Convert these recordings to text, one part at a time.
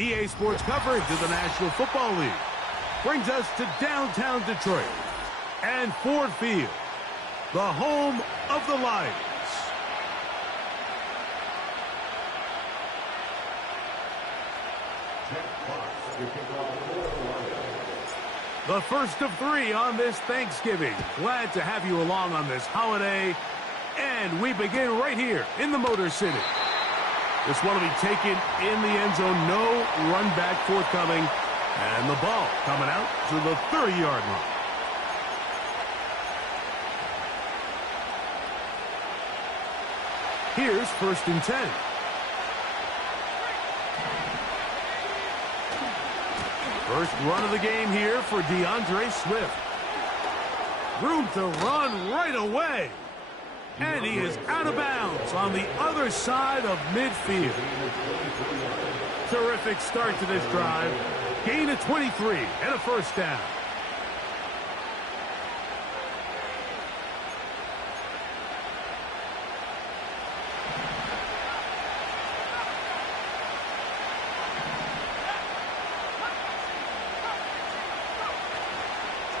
EA Sports coverage of the National Football League brings us to downtown Detroit and Ford Field, the home of the Lions. The first of 3 on this Thanksgiving. Glad to have you along on this holiday. And we begin right here in the Motor City. This one will be taken in the end zone. No run back forthcoming. And the ball coming out to the 30-yard line. Here's 1st and 10. First run of the game here for DeAndre Swift. Room to run right away. And he is out of bounds on the other side of midfield. Terrific start to this drive. Gain of 23 and a first down.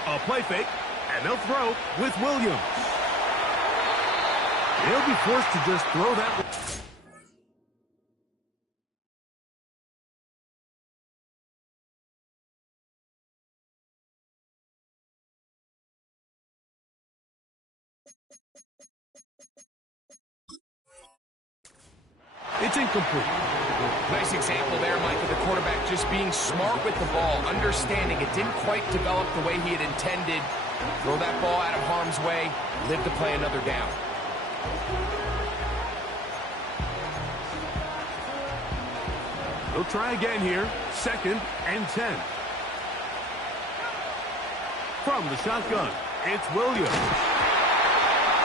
A play fake, and they'll throw with Williams. He'll be forced to just throw that. It's incomplete. Nice example there, Mike, of the quarterback just being smart with the ball, understanding it didn't quite develop the way he had intended. Throw that ball out of harm's way, live to play another down. They'll try again here. 2nd and 10. From the shotgun, it's Williams.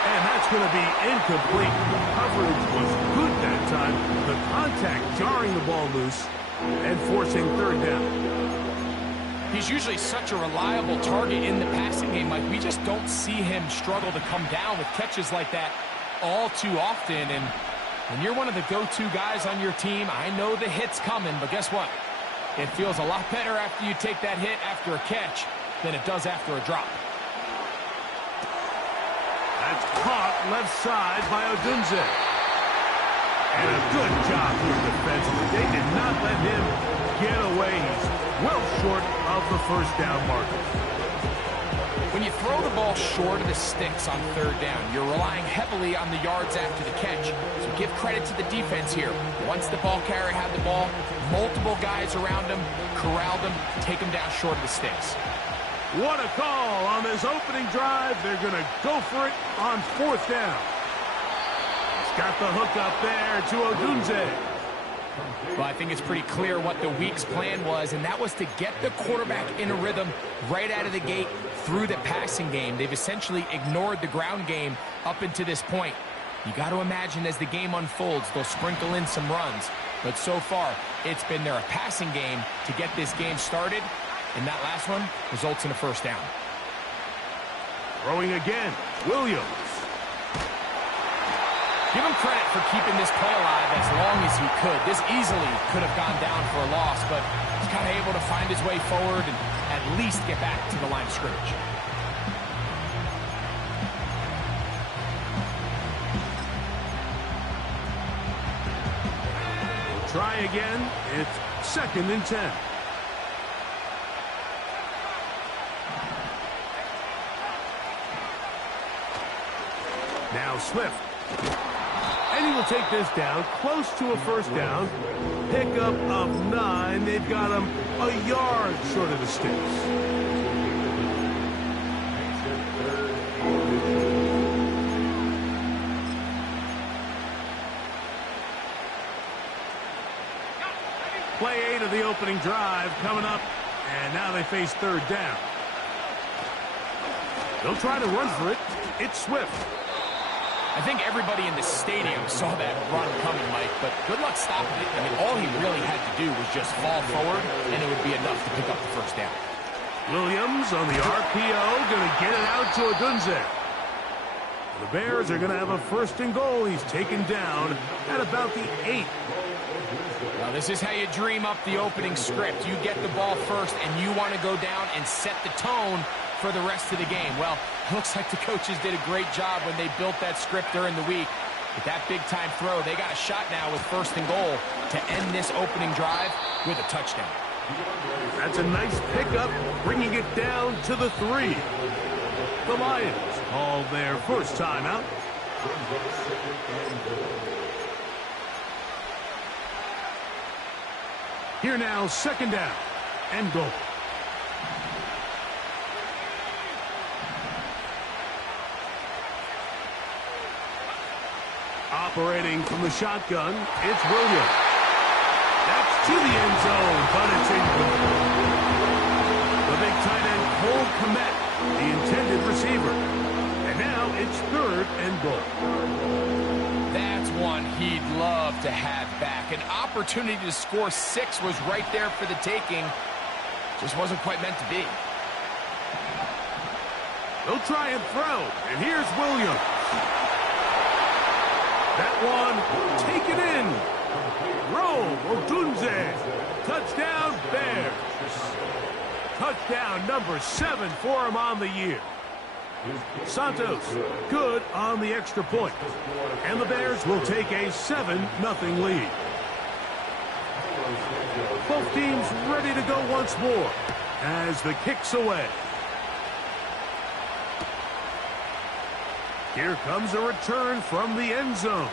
And that's going to be incomplete. Coverage was good that time. The contact jarring the ball loose and forcing 3rd down. He's usually such a reliable target in the passing game. Like, we just don't see him struggle to come down with catches like that all too often. And when you're one of the go-to guys on your team, I know the hit's coming, but guess what? It feels a lot better after you take that hit after a catch than it does after a drop. That's caught left side by Odunze. And a good job here defensively. They did not let him get away. He's well short of the first down marker. When you throw the ball short of the sticks on 3rd down, you're relying heavily on the yards after the catch. So give credit to the defense here. Once the ball carrier had the ball, multiple guys around him, corralled him, take him down short of the sticks. What a call on this opening drive. They're going to go for it on 4th down. He's got the hook up there to Odunze. Well, I think it's pretty clear what the week's plan was, and that was to get the quarterback in a rhythm right out of the gate through the passing game. They've essentially ignored the ground game up until this point. You got to imagine as the game unfolds, they'll sprinkle in some runs. But so far, it's been their passing game to get this game started, and that last one results in a first down. Throwing again, Williams. Give him credit for keeping this play alive as long as he could. This easily could have gone down for a loss, but he's kind of able to find his way forward and at least get back to the line of scrimmage. We'll try again. It's 2nd and 10. Now Swift. And he will take this down, close to a first down. Pickup of 9. They've got him a yard short of the sticks. Play 8 of the opening drive coming up, and now they face 3rd down. They'll try to run for it. It's Swift. I think everybody in the stadium saw that run coming, Mike, but good luck stopping it. I mean, all he really had to do was just fall forward, and it would be enough to pick up the first down. Williams on the RPO, going to get it out to Odunze. The Bears are going to have a 1st and goal. He's taken down at about the 8. Well, this is how you dream up the opening script. You get the ball first, and you want to go down and set the tone for the rest of the game. Well, looks like the coaches did a great job when they built that script during the week. With that big-time throw, they got a shot now with 1st and goal to end this opening drive with a touchdown. That's a nice pickup, bringing it down to the 3. The Lions call their first timeout. Here now, 2nd down and goal. Operating from the shotgun, it's Williams. That's to the end zone, but it's incomplete. The big tight end, Cole Kmet, the intended receiver. And now it's 3rd and goal. That's one he'd love to have back. An opportunity to score 6 was right there for the taking. Just wasn't quite meant to be. They'll try and throw, and here's Williams. That one taken in. Rome Odunze. Touchdown, Bears. Touchdown number 7 for him on the year. Santos, good on the extra point. And the Bears will take a 7-0 lead. Both teams ready to go once more as the kick's away. Here comes a return from the end zone.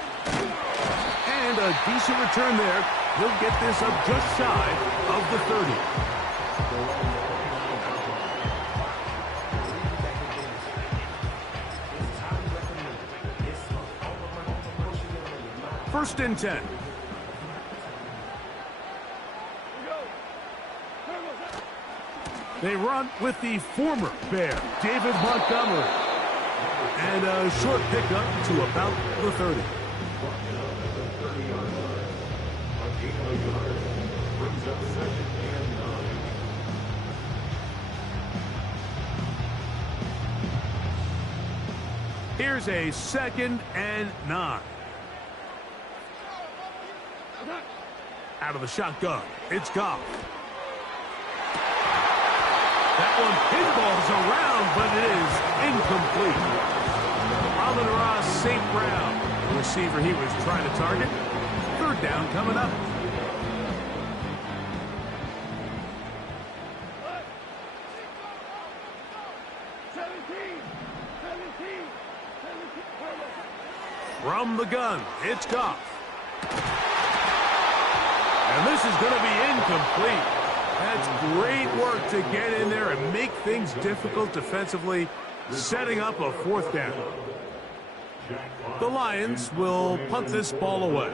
And a decent return there. He'll get this up just shy of the 30. First and 10. They run with the former Bear, David Montgomery. And a short pickup to about the 30. Here's a 2nd and 9. Out of the shotgun, it's Goff. That one pinballs around, but it is incomplete. Amon-Ra St. Brown, the receiver he was trying to target. 3rd down coming up. From the gun, it's Goff. And this is going to be incomplete. That's great work to get in there and make things difficult defensively, setting up a 4th down. The Lions will punt this ball away.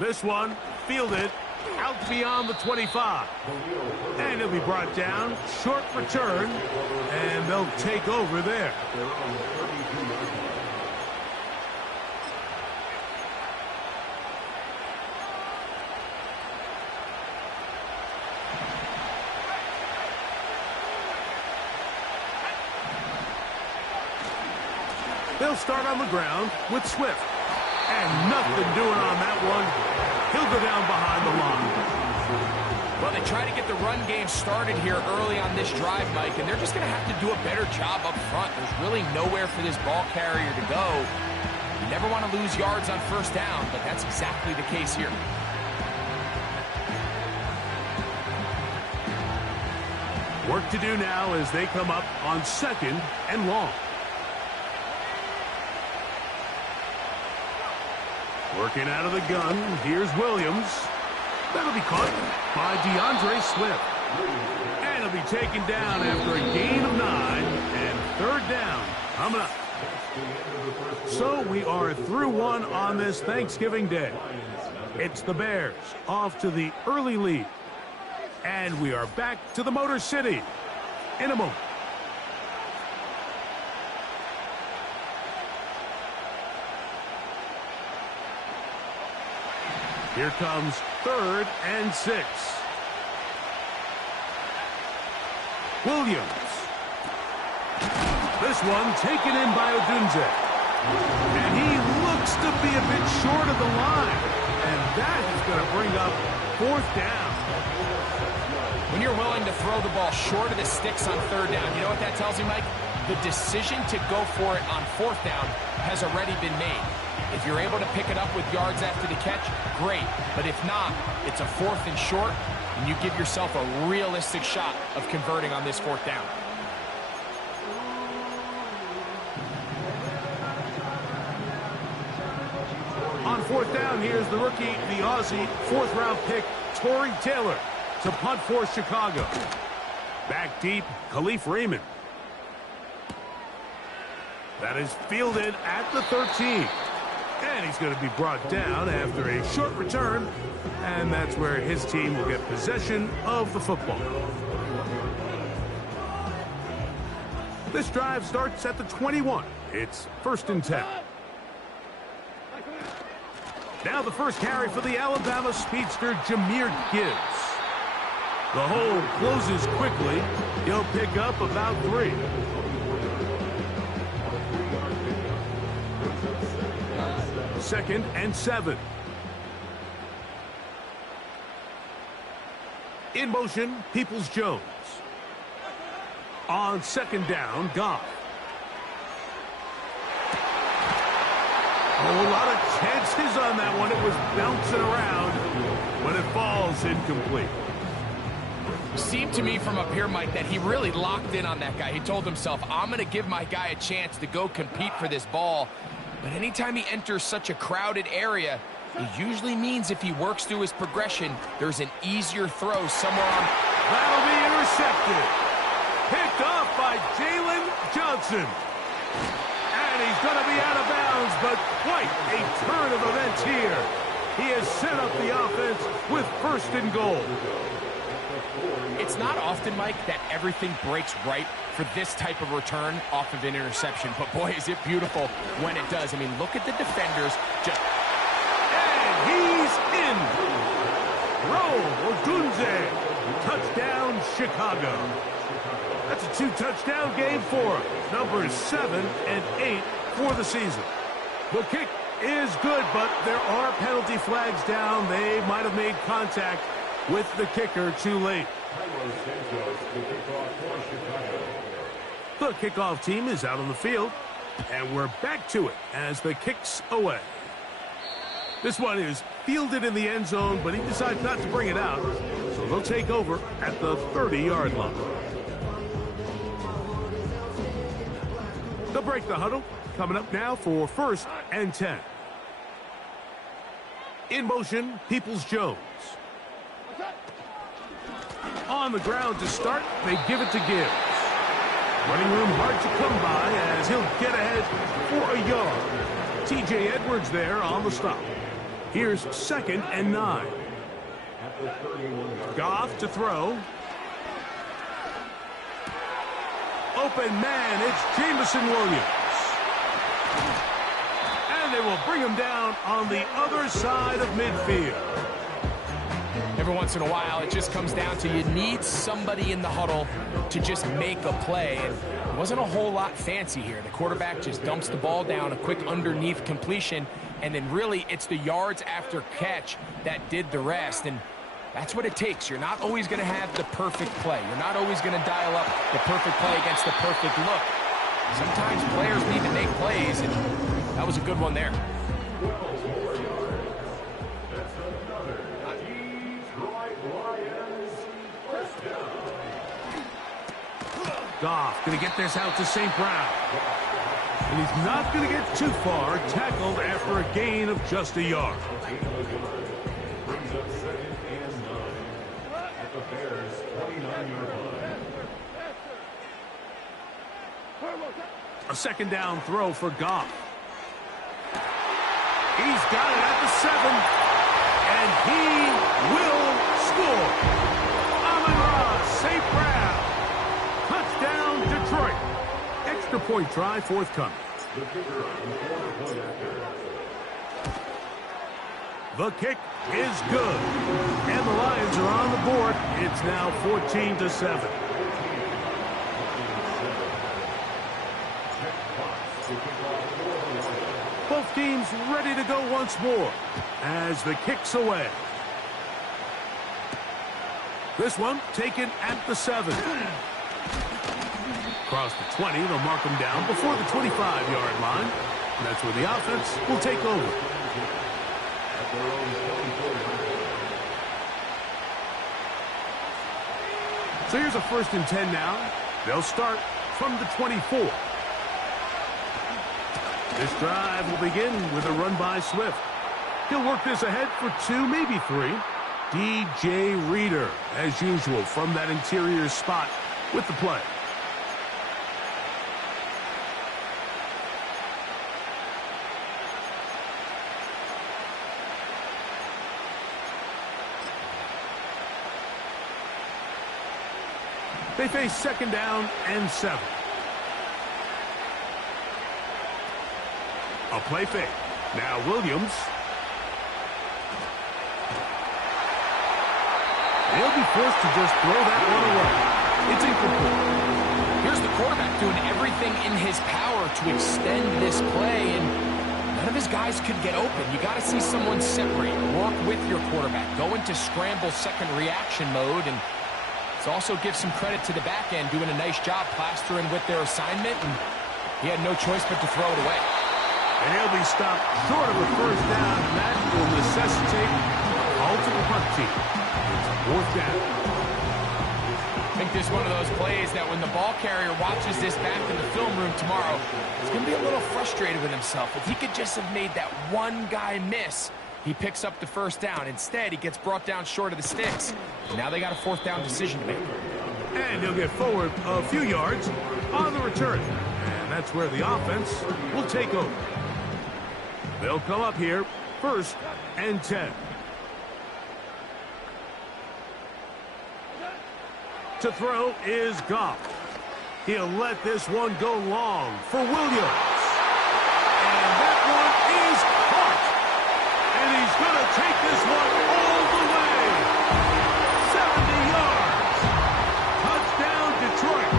This one fielded out beyond the 25. And it'll be brought down. Short return. And they'll take over there. They'll start on the ground with Swift. And nothing doing on that one. He'll go down behind the line. Well, they try to get the run game started here early on this drive, Mike, and they're just going to have to do a better job up front. There's really nowhere for this ball carrier to go. You never want to lose yards on 1st down, but that's exactly the case here. Work to do now as they come up on 2nd and long. Working out of the gun, here's Williams. That'll be caught by DeAndre Swift. And it'll be taken down after a gain of 9 and 3rd down coming up. So we are through one on this Thanksgiving Day. It's the Bears off to the early lead. And we are back to the Motor City in a moment. Here comes 3rd and 6. Williams. This one taken in by Odunze. And he looks to be a bit short of the line. And that is going to bring up 4th down. When you're willing to throw the ball short of the sticks on 3rd down, you know what that tells me, Mike? The decision to go for it on 4th down has already been made. If you're able to pick it up with yards after the catch, great. But if not, it's a 4th and short, and you give yourself a realistic shot of converting on this 4th down. On 4th down, here's the rookie, the Aussie, 4th-round pick, Tory Taylor, to punt for Chicago. Back deep, Khalif Raymond. That is fielded at the 13. And he's going to be brought down after a short return. And that's where his team will get possession of the football. This drive starts at the 21. It's 1st and 10. Now the first carry for the Alabama speedster, Jahmyr Gibbs. The hole closes quickly. He'll pick up about 3. Second and 7. In motion, Peoples-Jones. On 2nd down, Goff. Oh, a lot of chances on that one. It was bouncing around, but it falls incomplete. Seemed to me from up here, Mike, that he really locked in on that guy. He told himself, I'm going to give my guy a chance to go compete for this ball. But anytime he enters such a crowded area, it usually means if he works through his progression, there's an easier throw somewhere on. That'll be intercepted. Picked off by Jalen Johnson. And he's going to be out of bounds, but quite a turn of events here. He has set up the offense with 1st and goal. It's not often, Mike, that everything breaks right for this type of return off of an interception. But, boy, is it beautiful when it does. I mean, look at the defenders. And he's in. Rome Odunze. Touchdown, Chicago. That's a 2-touchdown game for him. Numbers 7 and 8 for the season. The kick is good, but there are penalty flags down. They might have made contact with the kicker too late. The kickoff team is out on the field, and we're back to it as the kick's away. This one is fielded in the end zone, but he decides not to bring it out, so they'll take over at the 30-yard line. They'll break the huddle. Coming up now for 1st and 10. In motion, Peoples-Jones. On the ground to start, they give it to Gibbs. Running room hard to come by as he'll get ahead for a yard. T.J. Edwards there on the stop. Here's 2nd and 9. Goff to throw. Open man, it's Jameson Williams. And they will bring him down on the other side of midfield. Every once in a while, it just comes down to you need somebody in the huddle to just make a play. And it wasn't a whole lot fancy here. The quarterback just dumps the ball down, a quick underneath completion, and then really it's the yards after catch that did the rest. And that's what it takes. You're not always going to have the perfect play. You're not always going to dial up the perfect play against the perfect look. Sometimes players need to make plays, and that was a good one there. Goff going to get this out to St. Brown. And he's not going to get too far, tackled after a gain of just a yard. A 2nd down throw for Goff. He's got it at the 7, and he will score. Amon-Ra St. Brown. Touchdown, Detroit. Extra point try forthcoming. The kick is good. And the Lions are on the board. It's now 14-7. seems ready to go once more as the kick's away. This one taken at the 7. Across the 20, they'll mark him down before the 25-yard line. And that's where the offense will take over. So here's a 1st and 10 now. They'll start from the 24. This drive will begin with a run by Swift. He'll work this ahead for 2, maybe 3. DJ Reader, as usual, from that interior spot with the play. They face 2nd down and 7. A play fake. Now Williams. They'll be forced to just throw that one away. It's incomplete. Here's the quarterback doing everything in his power to extend this play, and none of his guys could get open. You got to see someone separate, work with your quarterback, go into scramble second reaction mode, and also give some credit to the back end, doing a nice job plastering with their assignment, and he had no choice but to throw it away. And he'll be stopped short of a 1st down, and that will necessitate a call to the punt team. It's 4th down. I think this is one of those plays that when the ball carrier watches this back in the film room tomorrow, he's going to be a little frustrated with himself. If he could just have made that one guy miss, he picks up the 1st down. Instead, he gets brought down short of the sticks. Now they got a 4th down decision to make. And he'll get forward a few yards on the return. And that's where the offense will take over. They'll come up here, 1st and 10. To throw is Goff. He'll let this one go long for Williams. And that one is caught. And he's going to take this one all the way. 70 yards. Touchdown, Detroit.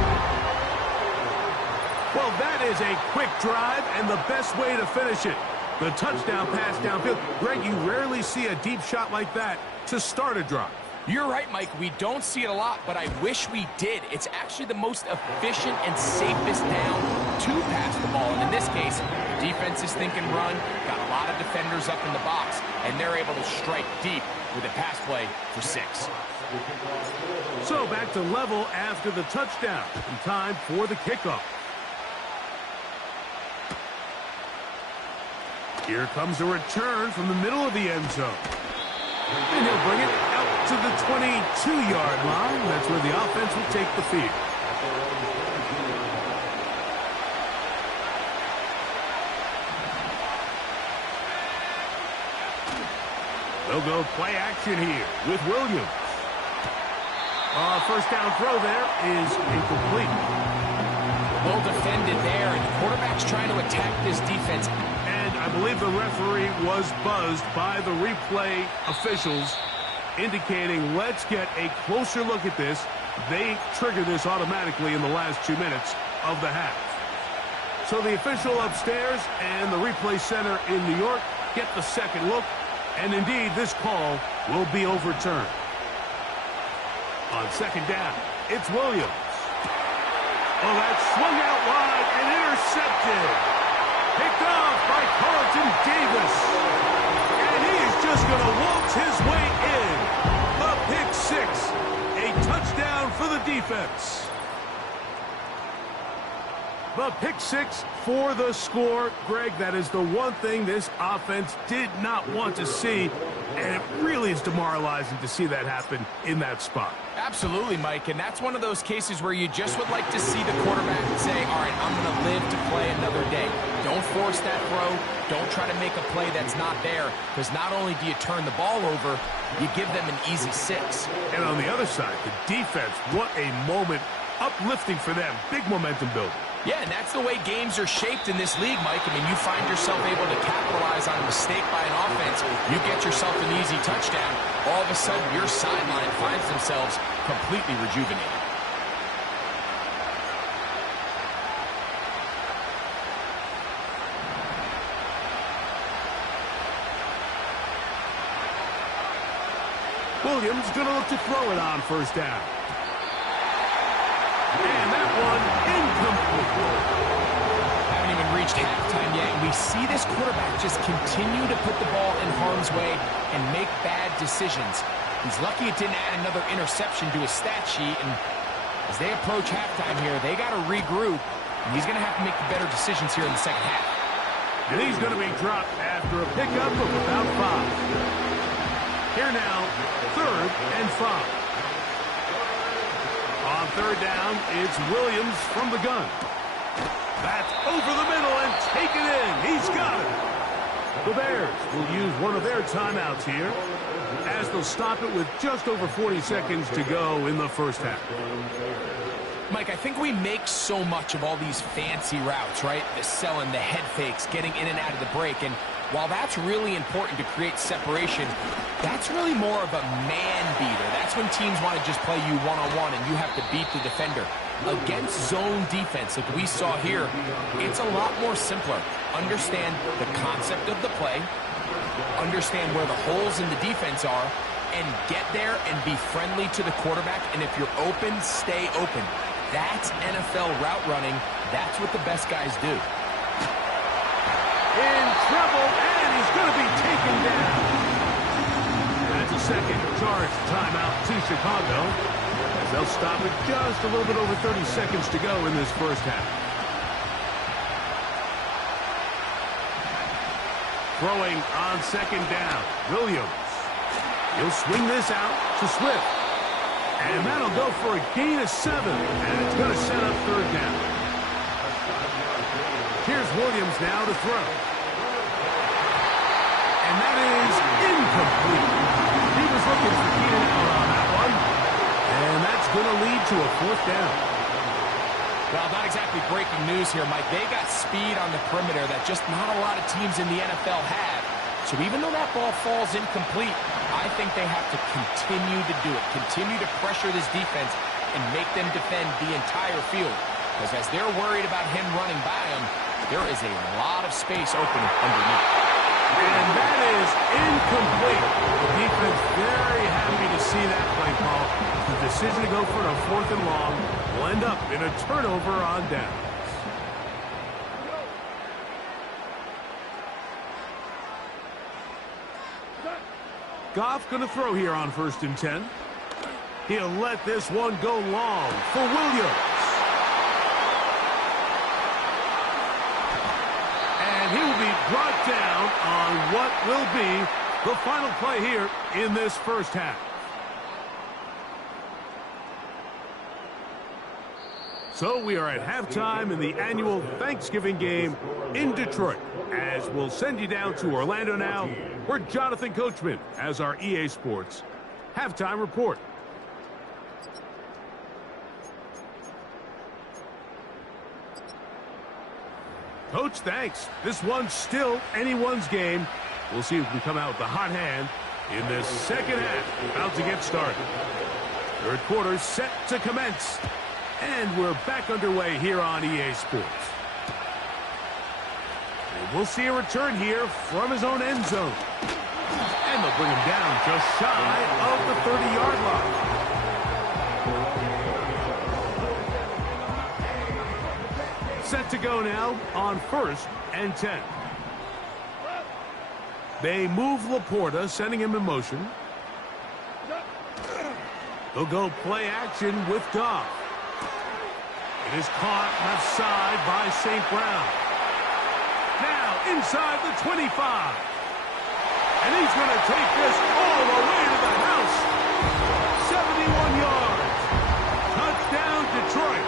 Well, that is a quick drive and the best way to finish it. The touchdown pass downfield. Greg, you rarely see a deep shot like that to start a drive. You're right, Mike. We don't see it a lot, but I wish we did. It's actually the most efficient and safest down to pass the ball. And in this case, the defense is thinking run, got a lot of defenders up in the box, and they're able to strike deep with a pass play for 6. So back to level after the touchdown. And time for the kickoff. Here comes a return from the middle of the end zone. And he'll bring it out to the 22-yard line. That's where the offense will take the field. They'll go play action here with Williams. 1st down throw there is incomplete. Well defended there, and the quarterback's trying to attack this defense. And I believe the referee was buzzed by the replay officials, indicating let's get a closer look at this. They trigger this automatically in the last 2 minutes of the half. So the official upstairs and the replay center in New York get the second look, and indeed this call will be overturned. On 2nd down, it's Williams. Oh, that swung out wide and intercepted. Picked off by Carlton Davis. And he is just going to waltz his way in. A pick 6. A touchdown for the defense. The pick 6 for the score. Greg, that is the one thing this offense did not want to see. And it really is demoralizing to see that happen in that spot. Absolutely, Mike, and that's one of those cases where you just would like to see the quarterback say, all right, I'm going to live to play another day. Don't force that throw. Don't try to make a play that's not there, because not only do you turn the ball over, you give them an easy 6. And on the other side, the defense, what a moment, uplifting for them, big momentum building. Yeah, and that's the way games are shaped in this league, Mike. I mean, you find yourself able to capitalize on a mistake by an offense. You get yourself an easy touchdown. All of a sudden, your sideline finds themselves completely rejuvenated. Williams going to look to throw it on first down. And that one incomplete. Haven't even reached halftime yet, and we see this quarterback just continue to put the ball in harm's way and make bad decisions. He's lucky it didn't add another interception to his stat sheet, and as they approach halftime here, they got to regroup, and he's going to have to make the better decisions here in the second half. And he's going to be dropped after a pickup of about 5. Here now, 3rd and 5. On 3rd down, it's Williams from the gun. That's over the middle and taken in. He's got it. The Bears will use one of their timeouts here as they'll stop it with just over 40 seconds to go in the first half. Mike, I think we make so much of all these fancy routes, right? The selling, the head fakes, getting in and out of the break. And while that's really important to create separation, that's really more of a man beater. That's when teams want to just play you one-on-one and you have to beat the defender. Against zone defense, like we saw here, it's a lot more simpler. Understand the concept of the play, understand where the holes in the defense are, and get there and be friendly to the quarterback. And if you're open, stay open. That's NFL route running. That's what the best guys do. In trouble, and he's going to be taken down. That's a second charge timeout to Chicago, as they'll stop it just a little bit over 30 seconds to go in this first half. Throwing on 2nd down, Williams. He'll swing this out to Swift. And that'll go for a gain of 7, and it's going to set up 3rd down. Here's Williams now to throw. And that is incomplete. He was looking for Keenan Allen on that one. And that's going to lead to a 4th down. Well, not exactly breaking news here, Mike. They got speed on the perimeter that just not a lot of teams in the NFL have. So even though that ball falls incomplete, I think they have to continue to do it, continue to pressure this defense and make them defend the entire field. Because as they're worried about him running by them, there is a lot of space open underneath. And that is incomplete. The defense very happy to see that play call. The decision to go for a 4th and long will end up in a turnover on down. Goff going to throw here on 1st and 10. He'll let this one go long for Williams. And he will be brought down on what will be the final play here in this first half. So we are at halftime in the annual Thanksgiving game in Detroit, as we'll send you down to Orlando now, where Jonathan Coachman has our EA Sports halftime report. Coach, thanks. This one's still anyone's game. We'll see if we can come out with the hot hand in this second half. About to get started. 3rd quarter set to commence. And we're back underway here on EA Sports. And we'll see a return here from his own end zone. And they'll bring him down just shy of the 30-yard line. Set to go now on 1st and 10. They move Laporta, sending him in motion. They'll go play action with Goff. It is caught left side by St. Brown. Now inside the 25. And he's going to take this all the way to the house. 71 yards. Touchdown, Detroit.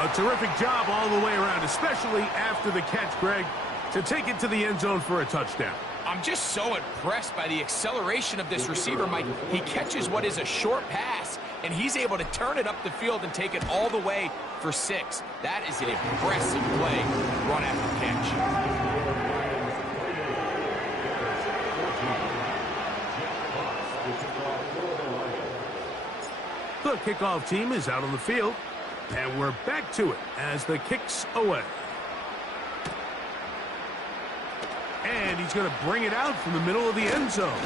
A terrific job all the way around, especially after the catch, Greg, to take it to the end zone for a touchdown. I'm just so impressed by the acceleration of this receiver, Mike. He catches what is a short pass, and he's able to turn it up the field and take it all the way for 6. That is an impressive play, run after catch. The kickoff team is out on the field, and we're back to it as the kick's away. And he's going to bring it out from the middle of the end zone.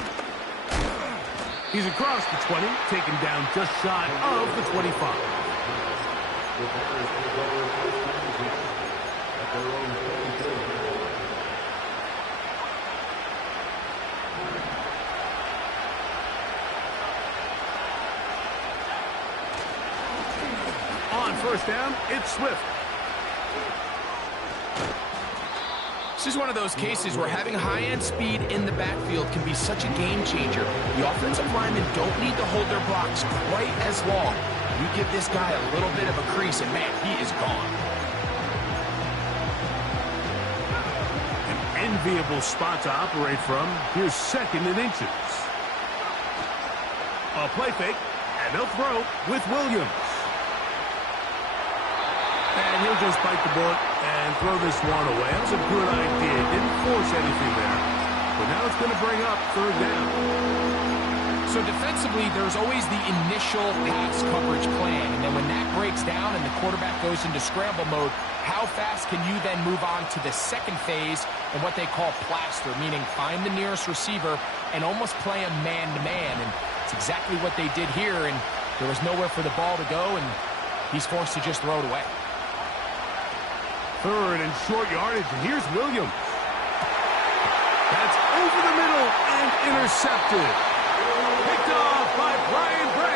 He's across the 20, taken down just shy of the 25. On first down, it's Swift. This is one of those cases where having high-end speed in the backfield can be such a game changer. The offensive linemen don't need to hold their blocks quite as long. You give this guy a little bit of a crease, and man, he is gone. An enviable spot to operate from. Here's second and inches. A play fake, and they'll throw with Williams. And he'll just bite the bullet and throw this one away. That was a good idea. Didn't force anything there. But now it's going to bring up third down. So defensively, there's always the initial pass coverage plan. And then when that breaks down and the quarterback goes into scramble mode, how fast can you then move on to the second phase and what they call plaster, meaning find the nearest receiver and almost play him man-to-man. And it's exactly what they did here. And there was nowhere for the ball to go, and he's forced to just throw it away. Third and short yardage, and here's Williams. That's over the middle and intercepted. Picked off by Brian Bray.